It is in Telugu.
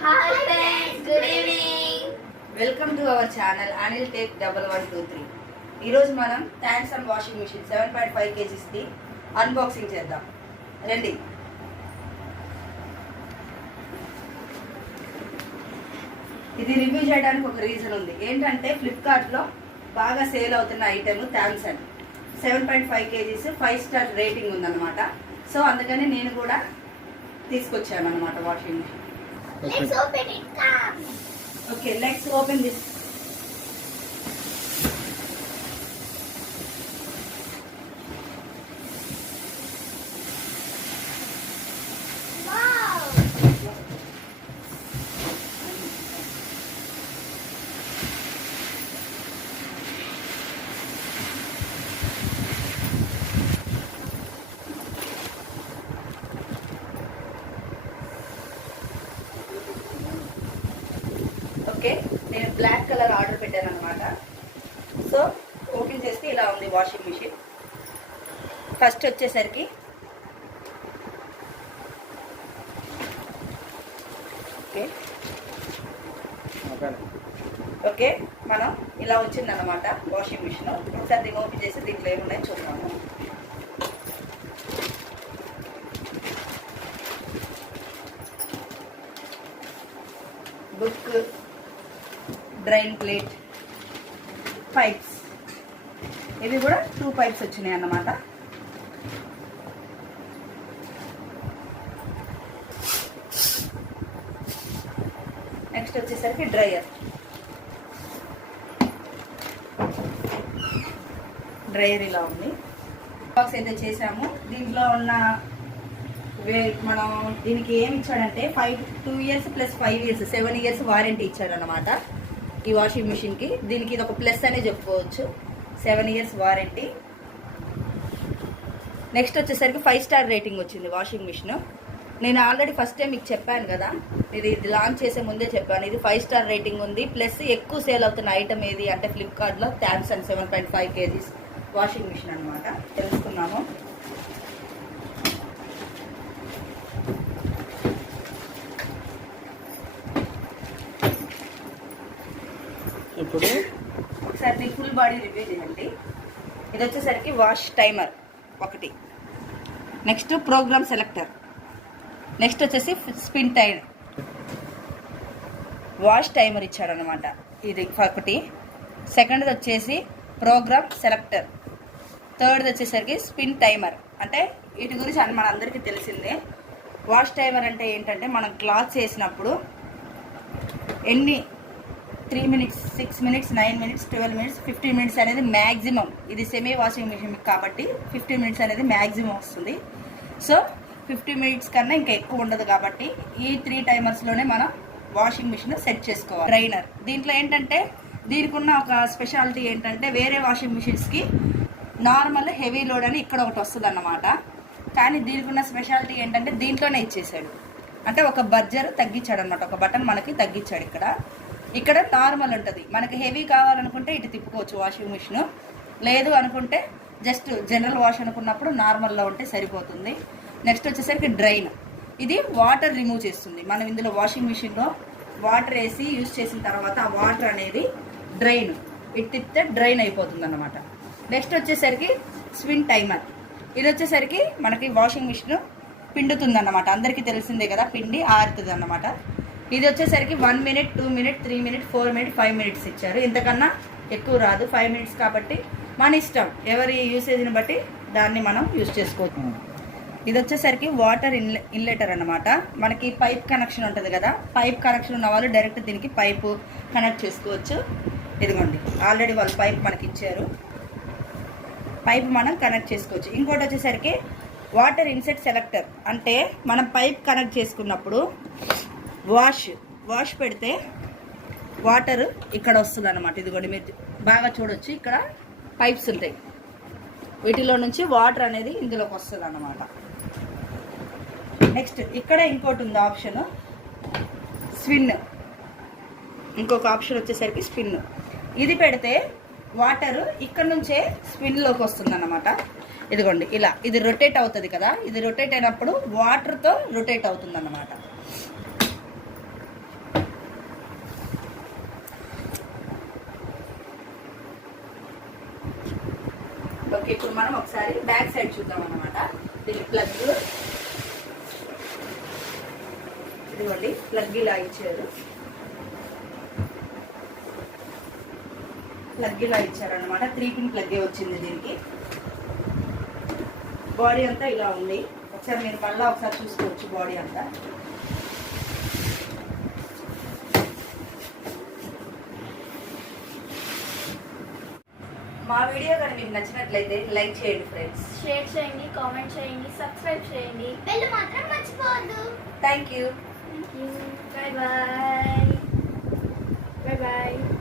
Hi friends, good evening. Welcome to our channel Anil take 1123. ఈరోజు మనం టాన్సన్ వాషింగ్ మిషన్ 7.5 kgsది అన్బాక్సింగ్ చేద్దాం రండి. ఇది రివ్యూ చేయడానికి ఒక రీజన్ ఉంది. ఏంటంటే ఫ్లిప్కార్ట్లో బాగా సేల్ అవుతున్న item Thomson 7.5 kgs 5 star rating ఉందన్నమాట. సో అందుకని నేను కూడా తీసుకొచ్చాను అనమాట washing machine. Let's open it. Come. Okay, let's open this. Wow. Okay, నేను బ్లాక్ కలర్ ఆర్డర్ పెట్టాను అనమాట. సో ఓపెన్ చేస్తే ఇలా ఉంది వాషింగ్ మిషన్. ఫస్ట్ వచ్చేసరికి ఓకే మనం ఇలా వచ్చిందన్నమాట వాషింగ్ మిషన్. ఒకసారి దీన్ని ఓపెన్ చేసి దీంట్లో ఏమున్నాయో చూద్దాము. బుక్, డ్రైన్ ప్లేట్, పైప్స్, ఇవి కూడా 2 పైప్స్ వచ్చినాయి అన్నమాట. నెక్స్ట్ వచ్చేసరికి డ్రైయర్ ఇలా ఉంది. బాక్స్ అయితే చేసాము. దీంట్లో ఉన్న మనం దీనికి ఏమి ఇచ్చాడంటే 2 years plus 5 years 7 years warranty ఇచ్చాడనమాట ఈ వాషింగ్ మిషన్కి. దీనికి ఇది ఒక ప్లస్ అనే చెప్పుకోవచ్చు, 7 years వారంటీ. నెక్స్ట్ వచ్చేసరికి 5 స్టార్ రేటింగ్ వచ్చింది వాషింగ్ మిషన్. నేను ఆల్రెడీ ఫస్ట్ టైం మీకు చెప్పాను కదా, ఇది లాంచ్ చేసే ముందే చెప్పాను, ఇది 5 స్టార్ రేటింగ్ ఉంది. ప్లస్ ఎక్కువ సేల్ అవుతున్న ఐటమ్ ఏది అంటే ఫ్లిప్కార్ట్లో టాన్సన్ 7.5 kgs వాషింగ్ మిషన్ అనమాట. తెలుసుకున్నాము. ఇప్పుడు ఒకసారి మీ ఫుల్ బాడీ రివ్యూ చేయండి. ఇది వచ్చేసరికి వాష్ టైమర్ ఒకటి, నెక్స్ట్ ప్రోగ్రామ్ సెలెక్టర్, నెక్స్ట్ వచ్చేసి స్పిన్ టైం వాష్ టైమర్ ఇచ్చాడనమాట. ఇది ఒకటి. సెకండ్ది వచ్చేసి ప్రోగ్రామ్ సెలెక్టర్, థర్డ్ది వచ్చేసరికి స్పిన్ టైమర్. అంటే వీటి గురించి మన అందరికీ తెలిసిందే. వాష్ టైమర్ అంటే ఏంటంటే మనం క్లాత్ చేసినప్పుడు ఎన్ని 3 minutes 6 minutes 9 minutes 12 minutes 15 minutes అనేది మ్యాక్సిమం. ఇది సెమీ వాషింగ్ మిషన్ కాబట్టి 15 minutes అనేది మ్యాక్సిమం వస్తుంది. సో 50 minutes కన్నా ఇంకా ఎక్కువ ఉండదు కాబట్టి ఈ 3 టైమర్స్లోనే మనం వాషింగ్ మిషన్ సెట్ చేసుకోవాలి. డ్రైనర్ దీంట్లో ఏంటంటే దీనికి ఉన్న ఒక స్పెషాలిటీ ఏంటంటే వేరే వాషింగ్ మిషన్స్కి నార్మల్ హెవీ లోడ్ అని ఇక్కడ ఒకటి వస్తుంది అన్నమాట. కానీ దీనికి ఉన్న స్పెషాలిటీ ఏంటంటే దీంట్లోనే ఇచ్చేసాడు. అంటే ఒక బర్జర్ తగ్గించాడు అనమాట, ఒక బటన్ మనకి తగ్గించాడు. ఇక్కడ నార్మల్ ఉంటుంది. మనకి హెవీ కావాలనుకుంటే ఇటు తిప్పుకోవచ్చు వాషింగ్ మిషన్, లేదు అనుకుంటే జస్ట్ జనరల్ వాష్ అనుకున్నప్పుడు నార్మల్లో ఉంటే సరిపోతుంది. నెక్స్ట్ వచ్చేసరికి డ్రైన్, ఇది వాటర్ రిమూవ్ చేస్తుంది. మనం ఇందులో వాషింగ్ మిషన్లో వాటర్ వేసి యూజ్ చేసిన తర్వాత ఆ వాటర్ అనేది డ్రైన్, ఇటు తిప్పితే డ్రైన్ అయిపోతుంది అన్నమాట. నెక్స్ట్ వచ్చేసరికి స్పిన్ టైమర్, ఇది వచ్చేసరికి మనకి వాషింగ్ మిషన్ పిండుతుంది అన్నమాట. అందరికీ తెలిసిందే కదా, పిండి ఆరుతుంది అన్నమాట. ఇది వచ్చేసరికి 1 minute 2 minute 3 minute 4 minute 5 minutes ఇచ్చారు. ఇంతకన్నా ఎక్కువ రాదు, 5 minutes కాబట్టి మన ఇష్టం, ఎవరి యూసేజ్ని బట్టి దాన్ని మనం యూజ్ చేసుకోవచ్చు. ఇది వచ్చేసరికి వాటర్ ఇన్లెటర్ అన్నమాట. మనకి పైప్ కనెక్షన్ ఉంటుంది కదా, పైప్ కనెక్షన్ ఉన్న వాళ్ళు డైరెక్ట్ దీనికి పైపు కనెక్ట్ చేసుకోవచ్చు. ఇదిగోండి ఆల్రెడీ వాళ్ళు పైప్ మనకి ఇచ్చారు, పైప్ మనం కనెక్ట్ చేసుకోవచ్చు. ఇంకోటి వచ్చేసరికి వాటర్ ఇన్సెట్ సెలెక్టర్, అంటే మనం పైప్ కనెక్ట్ చేసుకున్నప్పుడు వాష్ పెడితే వాటర్ ఇక్కడ వస్తుంది అన్నమాట. ఇదిగోండి మీరు బాగా చూడొచ్చు, ఇక్కడ పైప్స్ ఉంటాయి, వీటిలో నుంచి వాటర్ అనేది ఇందులోకి వస్తుంది అన్నమాట. నెక్స్ట్ ఇక్కడ ఇంకోటి ఉంది ఆప్షన్, స్పిన్. ఇంకొక ఆప్షన్ వచ్చేసరికి స్పిన్. ఇది పెడితే వాటర్ ఇక్కడ నుంచే స్పిన్లోకి వస్తుంది అన్నమాట. ఇదిగోండి ఇలా ఇది రొటేట్ అవుతుంది కదా, ఇది రొటేట్ అయినప్పుడు వాటర్తో రొటేట్ అవుతుంది అన్నమాట. ఓకే, ఇప్పుడు మనం ఒకసారి బ్యాక్ సైడ్ చూద్దాం అన్నమాట. దీని ప్లగ్ ఇదిగోండి, ప్లగ్ ఇలా ఇచ్చారు. ప్లగ్ ఇలా ఇచ్చారనమాట. 3 పిన్ ప్లగ్గే వచ్చింది దీనికి. బాడీ అంతా ఇలా ఉంది. ఒకసారి మీరు మళ్ళీ ఒకసారి చూసుకోవచ్చు బాడీ అంతా. మా వీడియో కానీ మీకు నచ్చినట్లయితే లైక్ చేయండి ఫ్రెండ్స్, షేర్ చేయండి, కామెంట్ చేయండి, సబ్స్క్రైబ్ చేయండి, బెల్ మాత్రం మర్చిపోవద్దు. Thank you. Thank you. Bye bye. Bye bye.